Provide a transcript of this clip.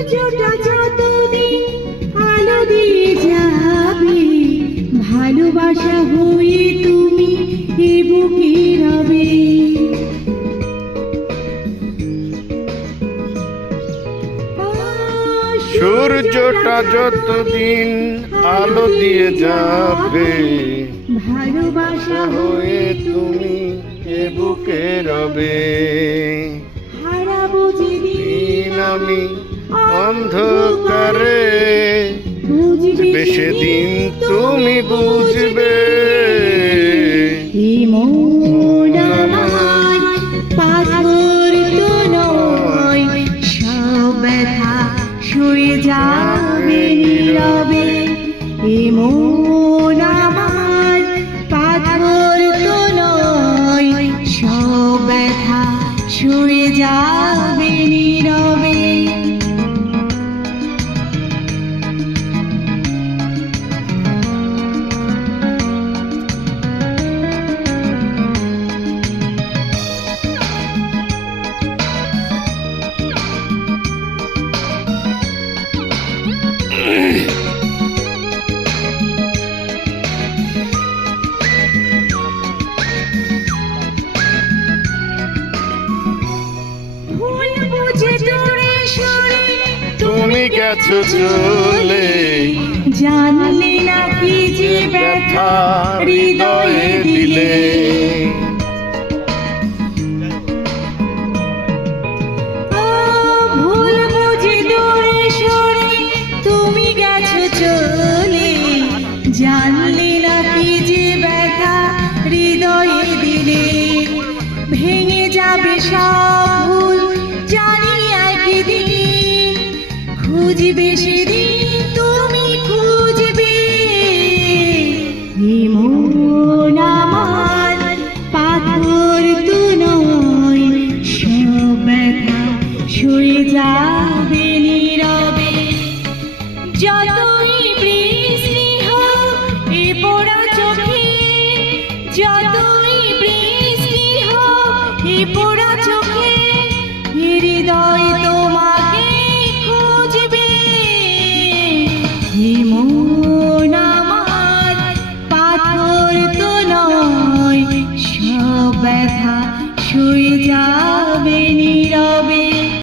সূর্যটা যতদিন আলো দিয়ে যাবে, ভালোবাসা হয়ে তুমি এ বুকে রবে। সূর্যটা যতদিন আলো দিয়ে যাবে, ভালোবাসা হয়ে তুমি এ বুকে রবে। হারাবো যেদিন আমি অন্ধকারে, বুঝবে সেদিন তুমি বুঝবে। এই মন আমার পাথর তো নয়, সব ব্যথা সয়ে যাবে নীরবে। এই মন আমার পাথর তো নয়, সব ব্যথা সয়ে যাবে নীরবে। ভুল বুঝে দূরে সরে তুমি গেছো চলে, জানলে না কি যে ব্যথা হৃদয়ে দিলে। ভুল বুঝে দূরে সরে তুমি গেছো চলে, জানলে না কি যে ব্যথা হৃদয়ে দিলে। ভেঙে যাবে সব ভুল জানি একদিন, খুঁজবে সেদিন তুমি খুঁজবে। এই মন আমার পাথর তো নয়, সব ব্যথা সয়ে যাবে নীরবে। যতই বৃষ্টি হোক এ পোড়া চোখে, যতই বৃষ্টি হোক এ পোড়া চোখে, হৃদয় তোমাকে খুঁজবে। এই মন আমার পাথর তো নয়, সব ব্যথা সয়ে যাবে নীরবে।